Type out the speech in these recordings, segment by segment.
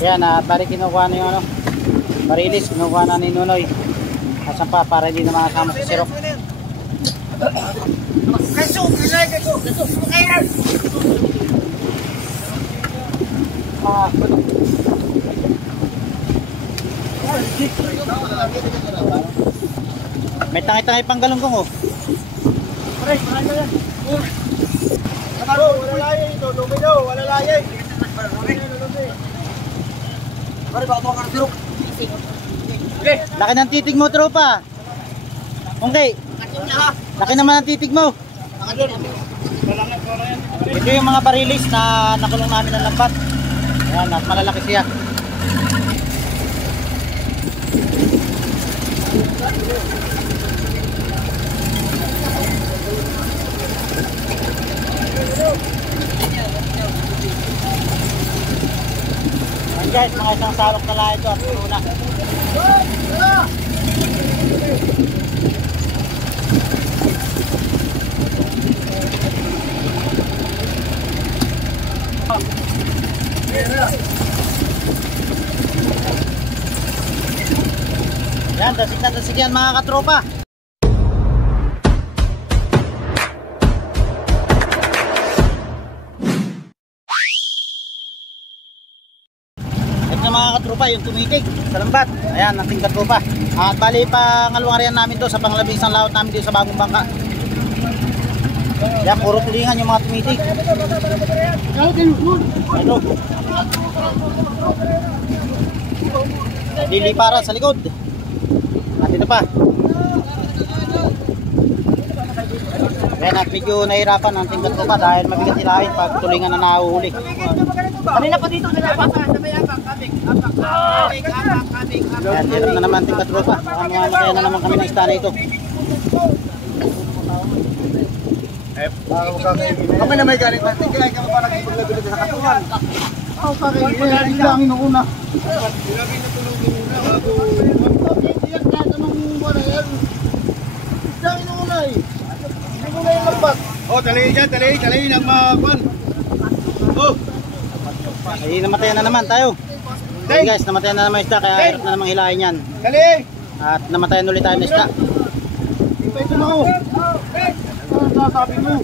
Ayan, at bali kinukuha na yung ano, barilis, kinukuha na ni Nunoy. Asan pa, para hindi na makasama sa sirok. May tangay-tangay pang galunggong oh. Wala layay ito, lumido, wala layay. Laki ng titig mo, tropa. Okay. Laki naman ang titig mo. Ito yung mga barilis na nakulong namin ng lambat. Ayan, at malalaki siya. Ayan guys, mga isang salok na lahat ito at una. Yan, dasig na dasig yan mga katropa. Ito na mga katropa, yung tumitig sa lambat. Ayan, nating katropa. At bali pangalawang ariyan namin to sa panglabing isang laot namin dito sa Bagong Bangka. Yan, puro tulingan yung mga tumitig. Ito. Liliparan sa likod. At ito pa. Ayan, at medyo nahirapan ang tingkat ko pa dahil mabigat hilahin pag tulingan na nahuhuli. Kanina pa dito nilapasa sa may abak, abik. Ayan, hirap na naman tingkat ko pa. Kaya na naman kami ng istana ito. Kami na may galing natin, kaya kami parang ibig-labig sa katungan. Oh, kaya hindi lang inuuna. Oh, dali dyan, dali ng mga kwan. Oh. Ay, namatayan na naman tayo. Ayun guys, namatayan na naman isda, kaya hirap na namang hilahin yan. Dali! At namatayan ulit tayo ng isda. Ito na ako. Ano sabi mo?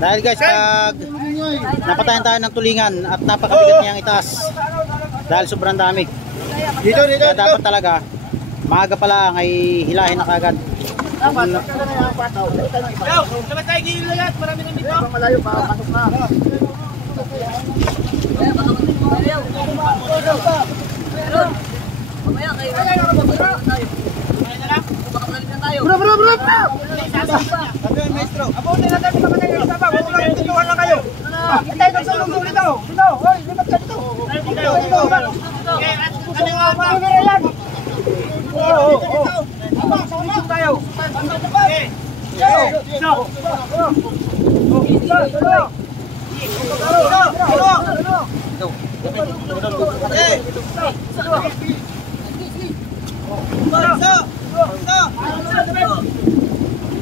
Dahil guys, pag napatayan tayo ng tulingan at napakabigat niyang itaas dahil sobrang dami. Dito. Kaya dapat talaga maaga pa lang ay hilahin na kagad. Dapat tayo gilid lahat, marami na dito. Malayo pa, pasok na. Mamaya kayo. Bro! Sabi yung maestro. Abutin natin yung mga tayo sa baba. Huwag lang tutuhan lang kayo. Hintay doon sa lungsong dito. Dito. Hoy, lipat ka dito. Dito. Ano yung mga mga yan? Oo. Sumisip tayo.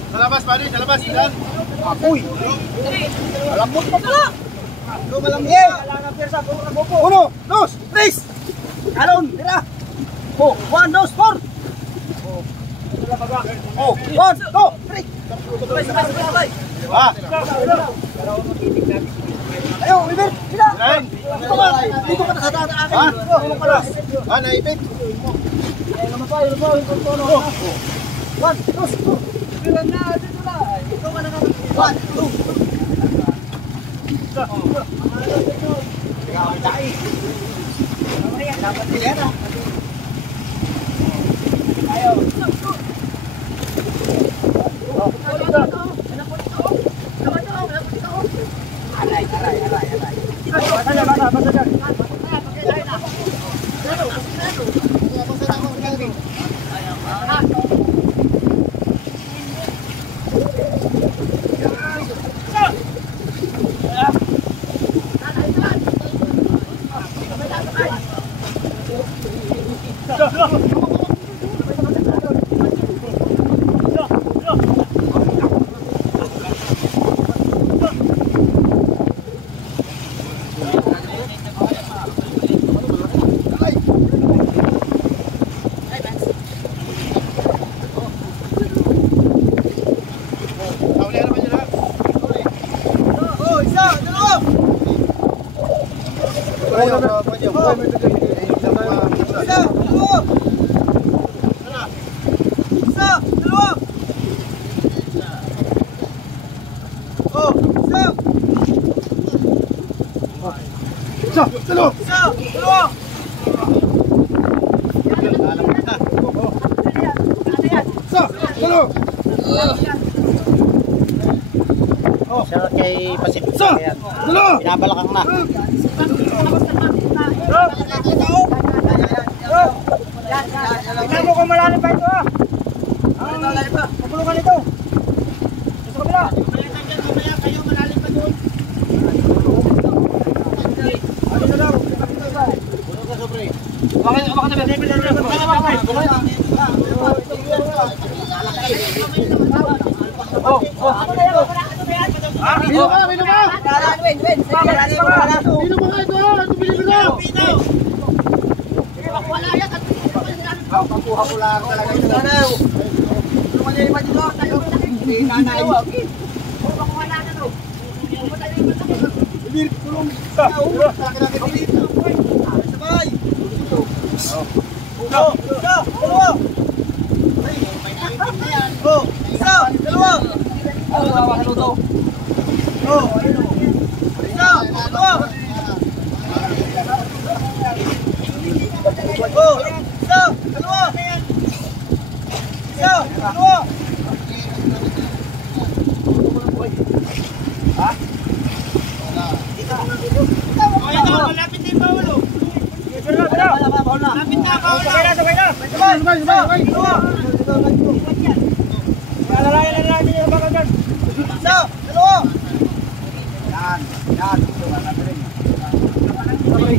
Sa labas, pare, sa labas. Uy! Malambot pa pala! Uno, dos, tres! Alon, tira! Oh, 1, 2, 4! Oh, 1, 2, 3! Sabay! Ah! Ayo, Iber! Sila! Dito ka na sa daan akin! Ha? Naipit! Ayo naman pa! 1, 2, 3! Bilang na, dito na! Ito ka na naman! 1, 2! Dapat siya na! Ayaw! Shoutout kay Pacific. Ayan. Binabalakang na. Tingnan mo kung malalim pa ito ha. Pagulukan ito. Sa kabila. Kayo malalim pa doon. Ano na daw? Pakuha ko lang talaga ito. Lumanya lima dito. Hindi nanay. Pakuha na ano. Bilir tulong. Sabay. Dalawa. Isa, dalawa. Dalawa. Isa, dalawa. Isa, dalawa. Isa, dalawa. Ha? Malapit din ba ulo? Malapit na ba ulo? Sabay na. Sabay. Alalayan na natin yung baka dyan. Isa, dalawa. Yan. Ito nga natin. Sabay.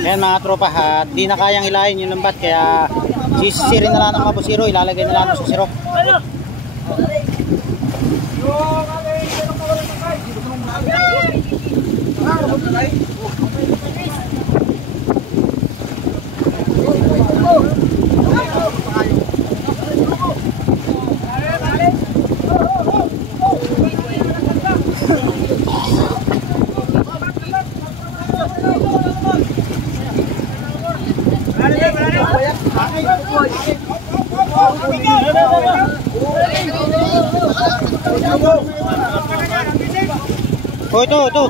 Ayan mga tropa, at di na kayang hilahin yung lambat, kaya sisirin na lang ng mabusiro, ilalagay na lang sa sirok. Oh, ito.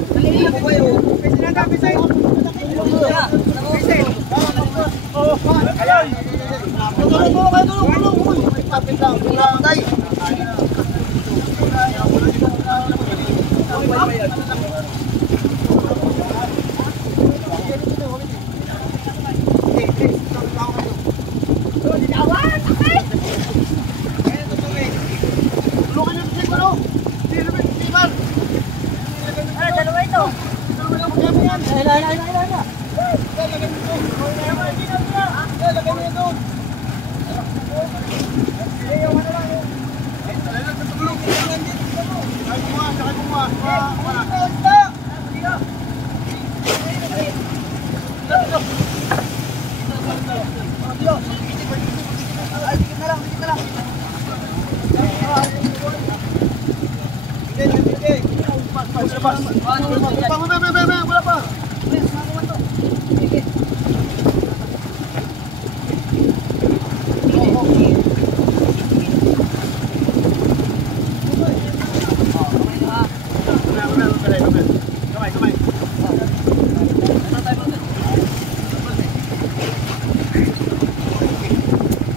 Wala pa.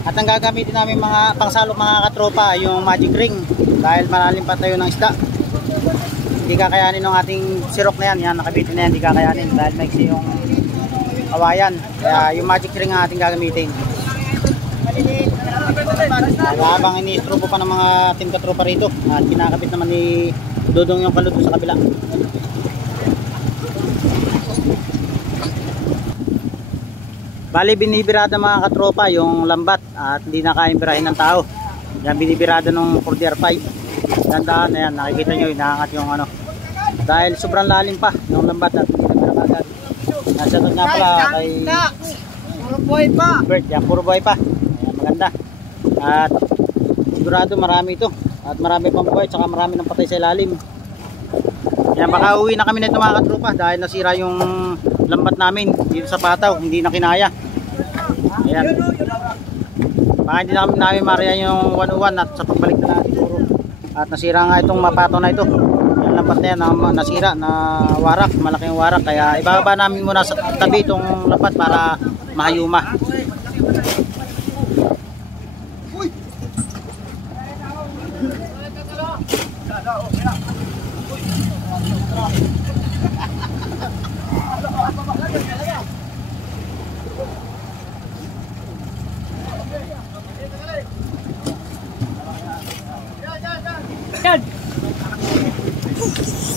At ang gagamitin namin mga pangsalok mga katropa, yung magic ring. Dahil malalim pa tayo ng isda. Hindi kakayanin ng ating sirok na yan. Yan, nakabitin na yan, hindi kakayanin. Dahil maiksi yung kawayan. Kaya yung magic ring ang ating gagamitin. Habang ini-strobo pa ng mga team katropa rito. At kinakabit naman ni Dudong yung kaluto sa kabila. Bali binibirada mga katropa yung lambat at hindi na kayang birahin ng tao. Yan binibirada ng 4DR5. Dandaan na yan, nakikita nyo inaangat yung ano. Dahil sobrang lalim pa yung lambat at hindi na birabagad. Nasagot nga pala kay Puro boy pa. Bert, yan puro buhay pa. Ayan, maganda. At sigurado marami ito. At marami pang buhay, tsaka marami ng patay sa ilalim. Yan, baka uwi na kami nito mga katropa dahil nasira yung lambat namin dito sa Pataw, hindi na kinaya. Ayan. Baka hindi na kami namin mariyan yung 101 at sa pagbalik na natin puro. At nasira nga itong mapataw na ito. Yung lambat na yan nasira, na warak, malaking warak. Kaya ibababa namin muna sa tabi itong lambat para mahayuma.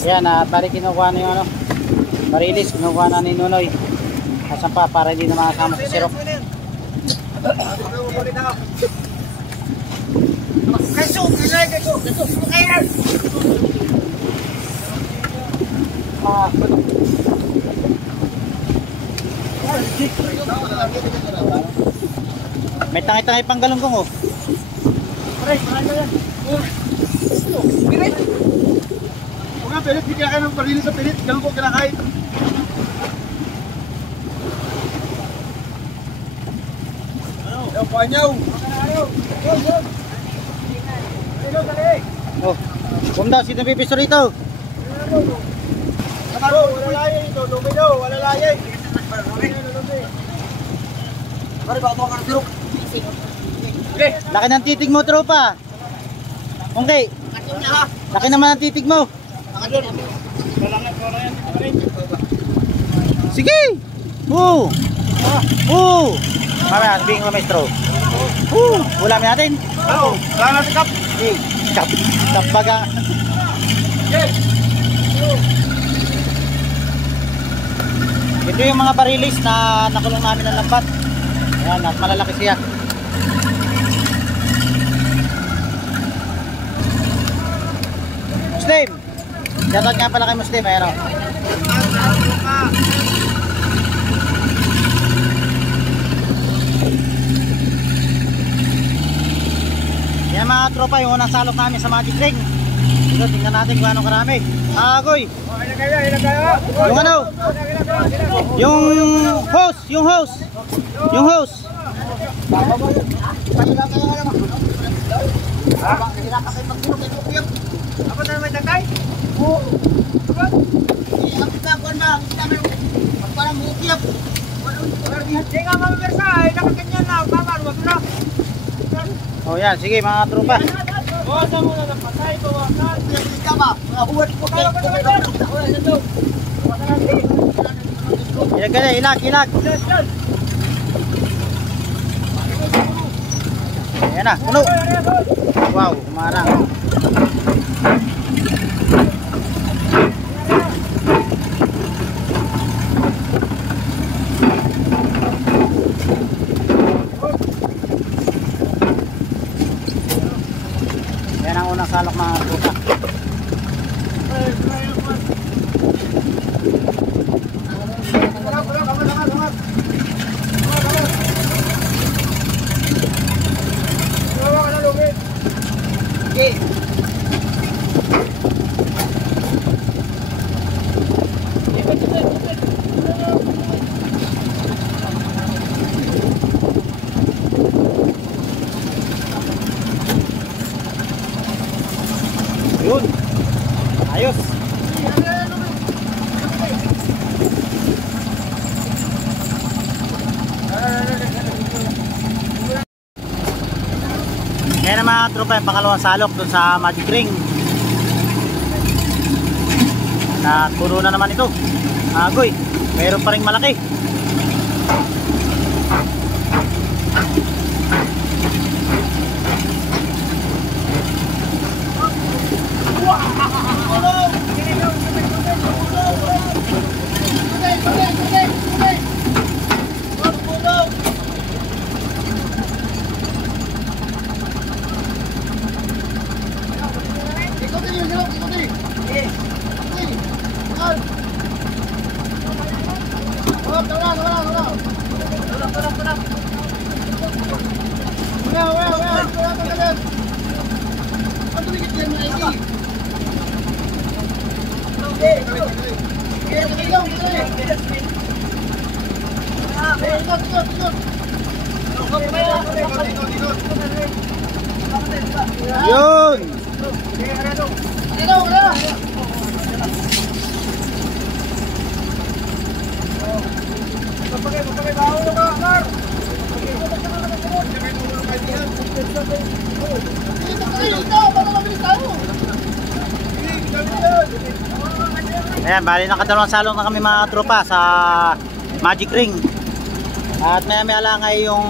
Yan, at bali kinukuha na yung ano, marilis, kinukuha na ni Nunoy. Asan pa, para hindi na makasama si Sirok. May tangi-tangi pang galunggong oh. Pilit. Huwag nga pilit, hindi kinakain ng parilis sa pilit. Ganun ko kinakain. Yung panyaw. Oh, kumda, sino pipisto rito? Wala layan ito, lumi daw, wala layan. Pare, baka mga kardirok. Laki ng titig mo, tropa. Okay. Laki naman ang titig mo. Sige. Mamaya, sabihin ko maestro. Ulamin natin. Ano? Wala natin kap. Kap baga. Ito yung mga barilis na nakulong namin ng lambat. Ayan, at malalaki siya. Muslim! Shoutout nga pala kay Muslim. Ayan o. Yan mga tropa, yung unang salok namin sa magic ring. Ito, tingnan natin kung anong karami. Agoy! Yung ano? Yung hose. Apa na naman tagay? Oo. Apa? Kapit na ako na. Kita may parang mukiyap. Hindi nga mamamersa. Nakaganyan na. Kamar, wag na. Oh yan, sige mga tropa. Bawasan mo na ng pasay. Bawasan. Hindi ka ba? Mga huwad ko kayo. Ilag ka na, ilag, ilag. Ayan na, puno. Wow, kumarang. Ayan ang unang salok mga tropa. Yun. Ayos. Kaya na mga tropa yung pangalawang salok dun sa Magic Ring. Na puno na naman ito. Agoy, mayroon pa rin malaki. Yun. Ayan, bali nakadalawang salong na kami mga tropa sa Magic Ring. At maya lang ay yung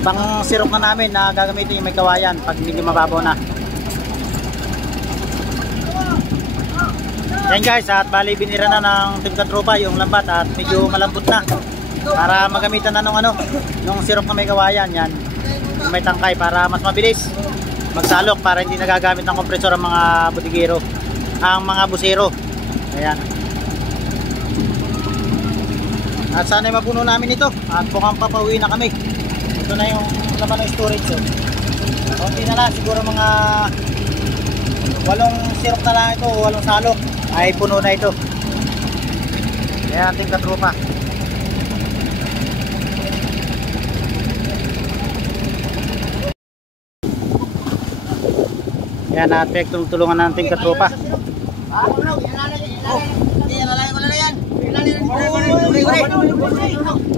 pang sirop na namin na gagamitin yung may kawayan pag medyo mababaw na. Yan guys, at bali binira na ng Team Katropa yung lambat at medyo malambot na para magamitan na nung sirop na may kawayan. Yan, yung may tangkay para mas mabilis magsalok, para hindi nagagamit ng kompresor ang mga butigero, ang mga busero. Ayan. At sana mapuno namin ito at mukhang papauwi na kami. Ito na yung laman ng storage. Kunti na lang, siguro mga 8 sirop na lang ito, 8 salok ay puno na ito. Ayan ating katropa. Ayan at tulungan na ating katropa.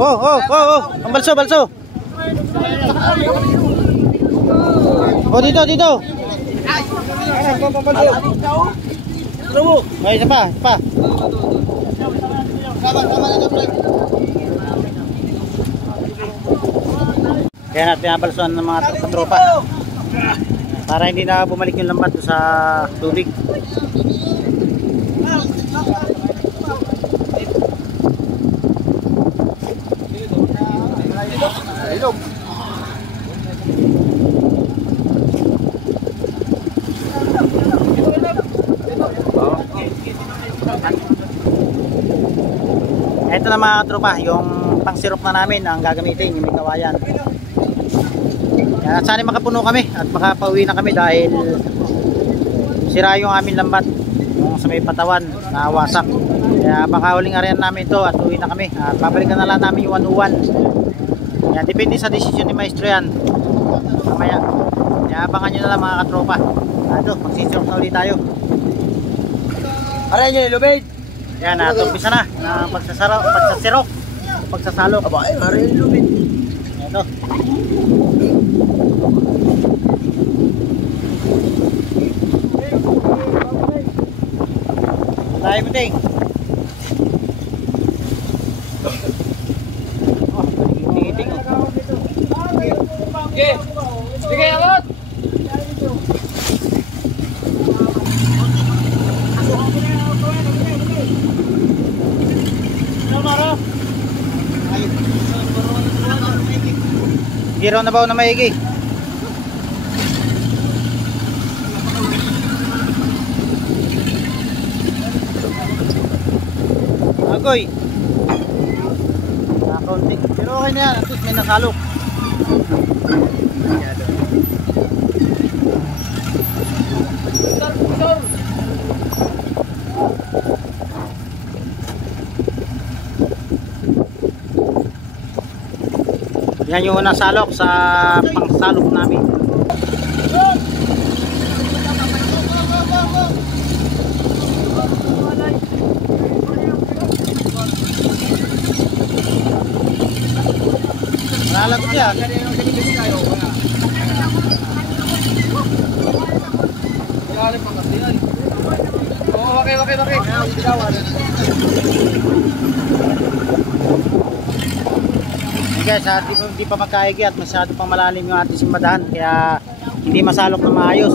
Oh, ang balso. Oh, dito. May isa pa. Kaya natin pinabalsoan ng mga tropa para hindi na bumalik yung lambat sa tubig. Ilog. Ito na mga tropa, yung pang sirop na namin ang gagamitin, yung may kawayan. Yan, at sana makapuno kami at makapauwi na kami dahil sira yung aming lambat, yung sa may patawan na wasak. Kaya baka huling arian namin ito at uwi na kami at babalikan na lang namin yung 101. Yan, depende sa desisyon ni Maestro yan mamaya. Kaya abangan nyo na lang mga katropa. Ito, magsisirok na ulit tayo. Aray nyo, lubid. Yan, natumpisa na ng pagsasirok, pagsasalok. Aba, ay, aray nyo, lubid. Ito. Tayo mo, Ting. Oh, tingin-tingin, oh. Sige, sige, angot. Giro na ba na maigi? Agoy. Nakaunti. Pero okay na yan. At least may nasalok. Yan yung unang salok sa pangsalok namin. Lalagot yan. Okay. Guys, di pa magkaigi at masyado pang malalim yung ating simbadahan kaya hindi masalok na maayos.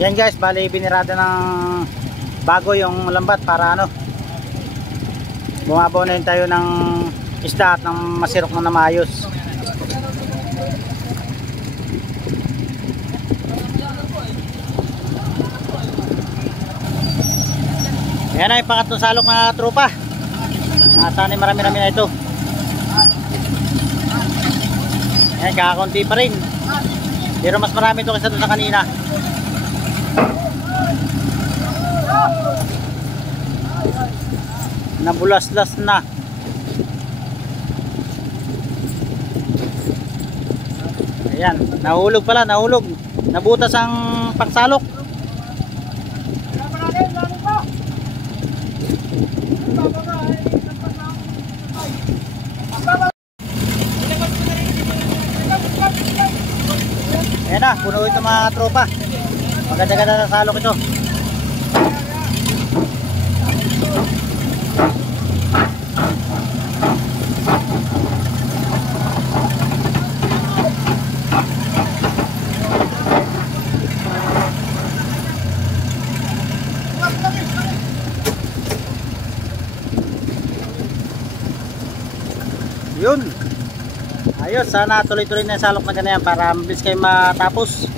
Yan guys, bali binirada ng bago yung lambat para ano, bumabaw na yun tayo ng isda at ng masirok na maayos. Yan na yung pangatlong salok na tropa. Sana marami-rami na ito. Yan, kakakunti pa rin. Pero mas marami ito kaysa doon sa kanina. Nabulaslas na. Ayan, nahulog pala, nahulog. Nabutas ang pagsalok. Ayan na, puno ito mga tropa. Maganda-ganda na salok ito. Yun. Ayos, sana tuloy-tuloy na yung salok na ganyan para mabilis kayo matapos.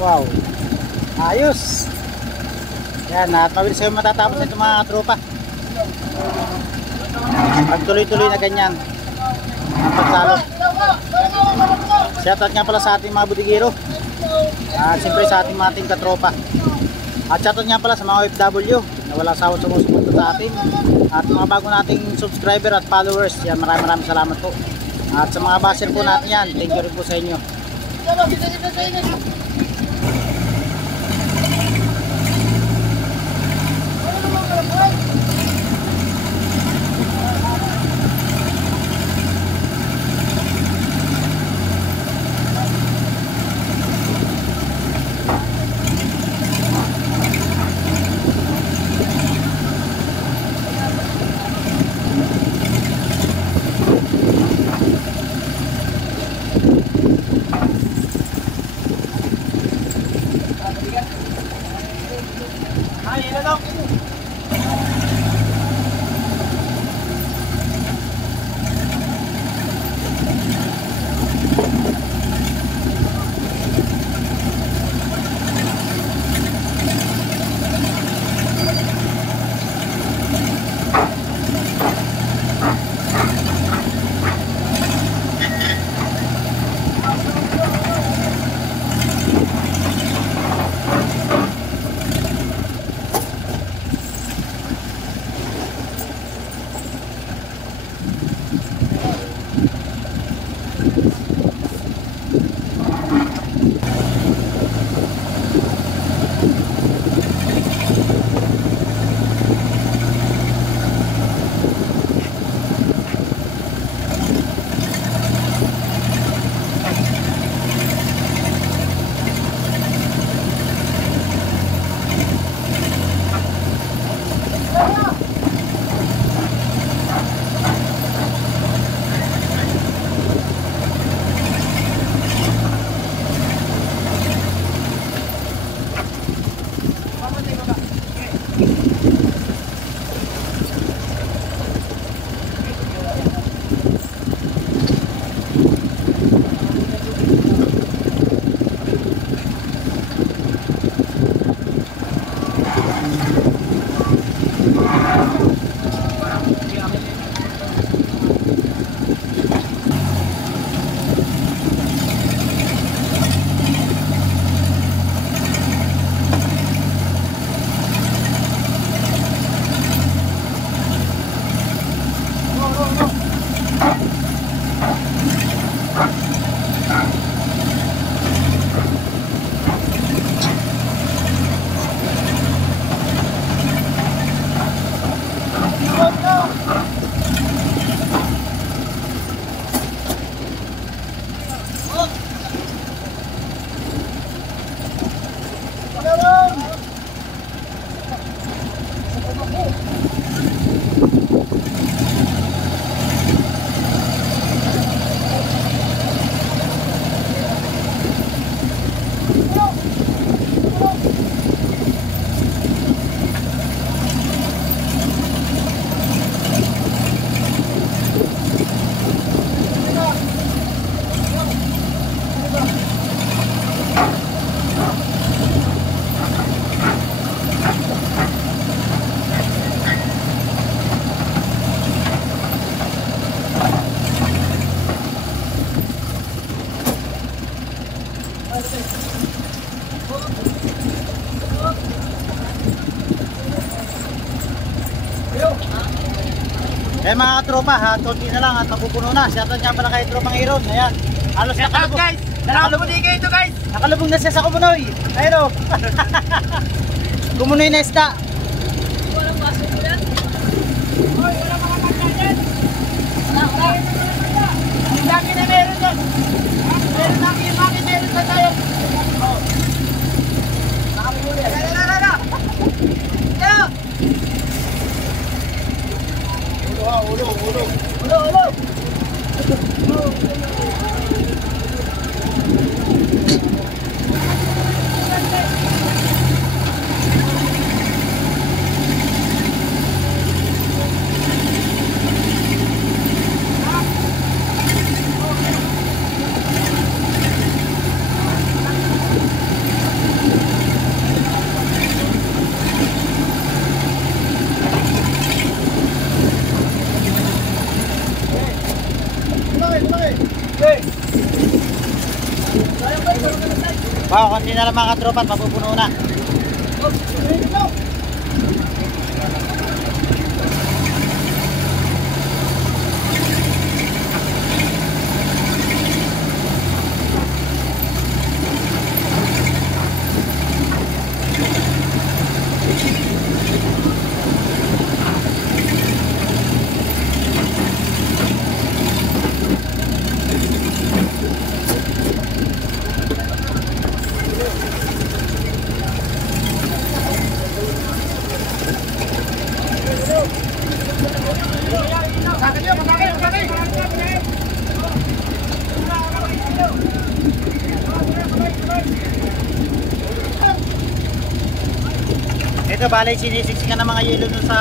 Wow. Ayos. Yan, at mabilis kayo matatapos nito mga tropa. Pagtuloy-tuloy na ganyan ang pagsalo. Shoutout nga pala sa ating mga budigero. At siyempre sa ating mga team katropa. At shoutout nga pala sa mga OFW na walang sawang sumusuporta sa atin. At mga bago nating subscriber at followers, yan, maraming salamat po. At sa mga basher po natin yan, thank you rin po sa inyo. Eh mga katropa, ha, konti na lang at mapupuno na. Shoutout nga pala kay Tropang Iron. Ayan. Halos nakalubog. Guys, nakalubog ito guys. Nakalubog na siya sa Kumunoy. Ayun o. Kumunoy na isda. Walang baso ko yan. Hoy, wala mga pagkain. Wala. Ang dami na meron dyan. Meron na kiyamaki, meron na tayo. Nakamuli. Lala. Kaya. Ulo. Wow, konti na lang mga katropa at mapupuno na. Ito bali sinisiksikan ng mga yelo dun sa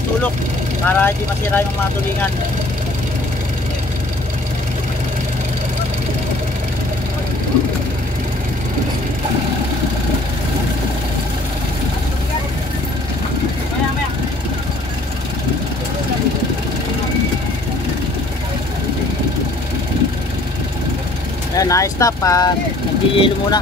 sulok para hindi masira yung mga tulingan. Ayan, na-stop at nag-yelo muna.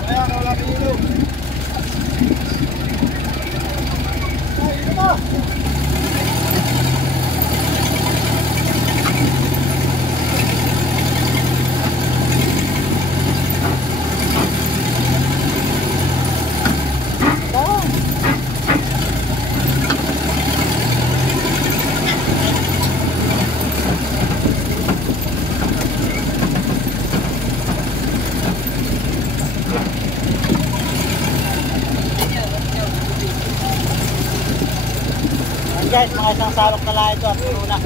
Guys, mga isang salok na lang ito at puno na.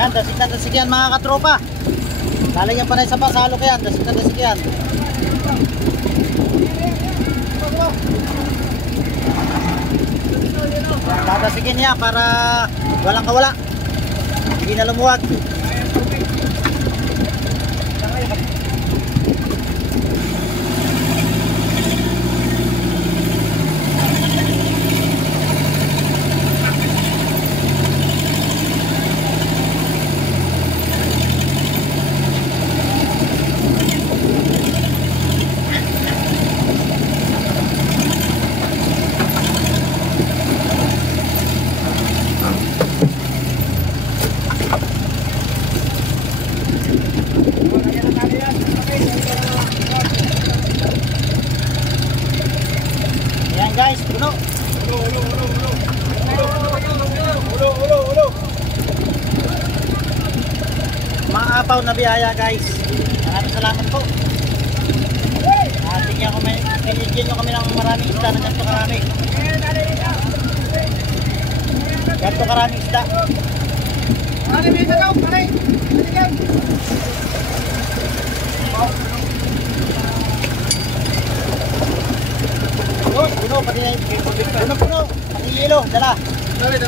Yan, dasig na dasig yan mga katropa. Lalagyan pa na isa pa, salok yan, dasig na dasig yan. Dadasigin niya para walang kawala. Hindi na lumuwag. Ayan guys, puno. Maapaw na biyaya guys. Maraming salamat po. Binigyan nyo kami ng maraming isda na ganito karami. Ganito karaming isda. Puno, pati na puno, pati yelo, dala. Dali.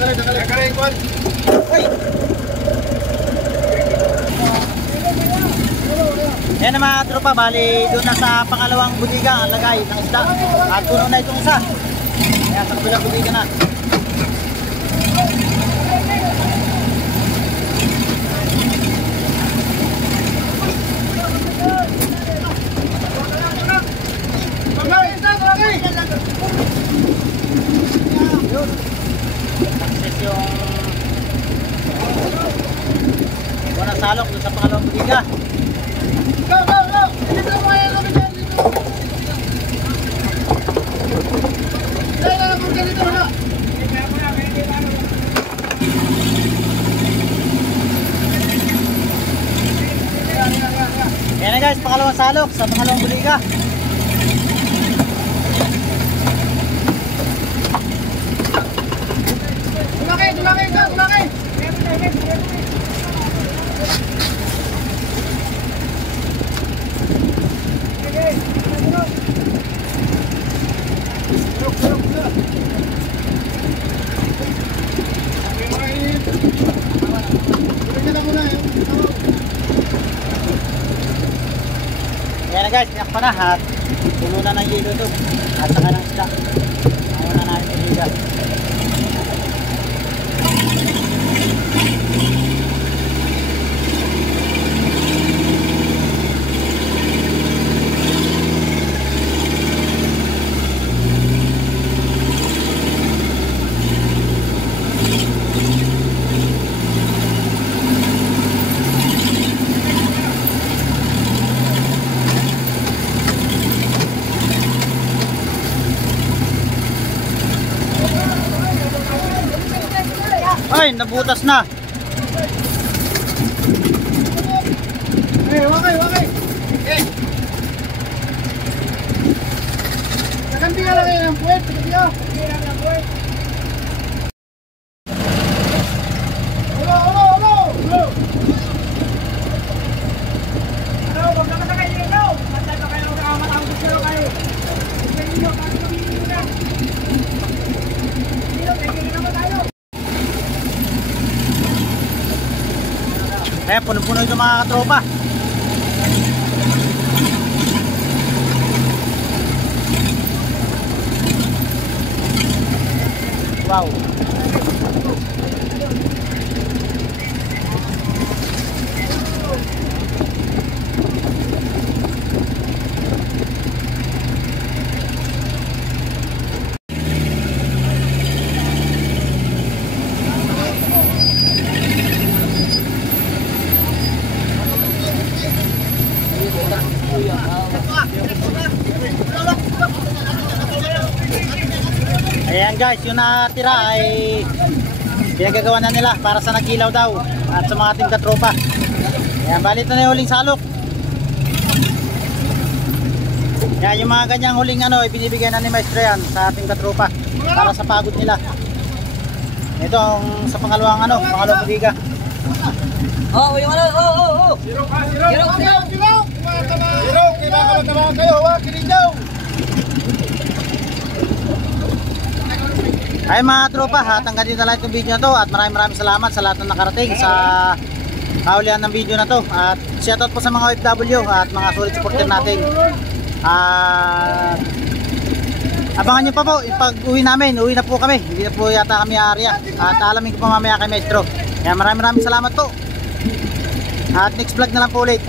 Uy! Yan ang mga tropa, bali doon na sa pangalawang budiga ang lagay ng isda. At puno na itong isa. Kaya sa kabilang budiga na. Yun. Success yung unang salok doon sa pangalawang budiga. Yan na guys, pangalawang salok sa pangalawang budiga. Tulaki! Yan na guys, tinakpa na at puno na ng yelo ito at saka ng isda. Ayaw na namin iliga. Ay, nabutas na. Wakay. Naganti ka lang yan ang puwet. Ulo. Ano, wag na kayo dito. Matay pa kayo matangos kayo. Hindi nyo, kasi magiging na. Hindi naman tayo. Kaya puno-puno ito mga katropa. Wow. Ayan guys, yung natira ay pinagagawa na nila para sa nagilaw daw at sa mga ating katropa. Ayan, balit na yung huling salok. Ayan, yung mga ganyang huling ibinibigay na ni Maestro yan sa ating katropa para sa pagod nila. Ito ang sa pangalawang pangalawang budiga. Oh, yung ano, oh. Siro ka, siro. Siro. Siro, kinakabahan kayo, ha? Kininjaw. Ay mga tropa, at hanggang dito na lang itong video na to. At maraming salamat sa lahat na nakarating sa kaulian ng video na to. At shoutout po sa mga OFW at mga solid supporter natin. Abangan nyo pa po, pag uwi namin, uwi na po kami. Hindi na po yata kami area. At alamin ko pa mamaya kay Maestro. Kaya maraming salamat po. At next vlog na lang po ulit.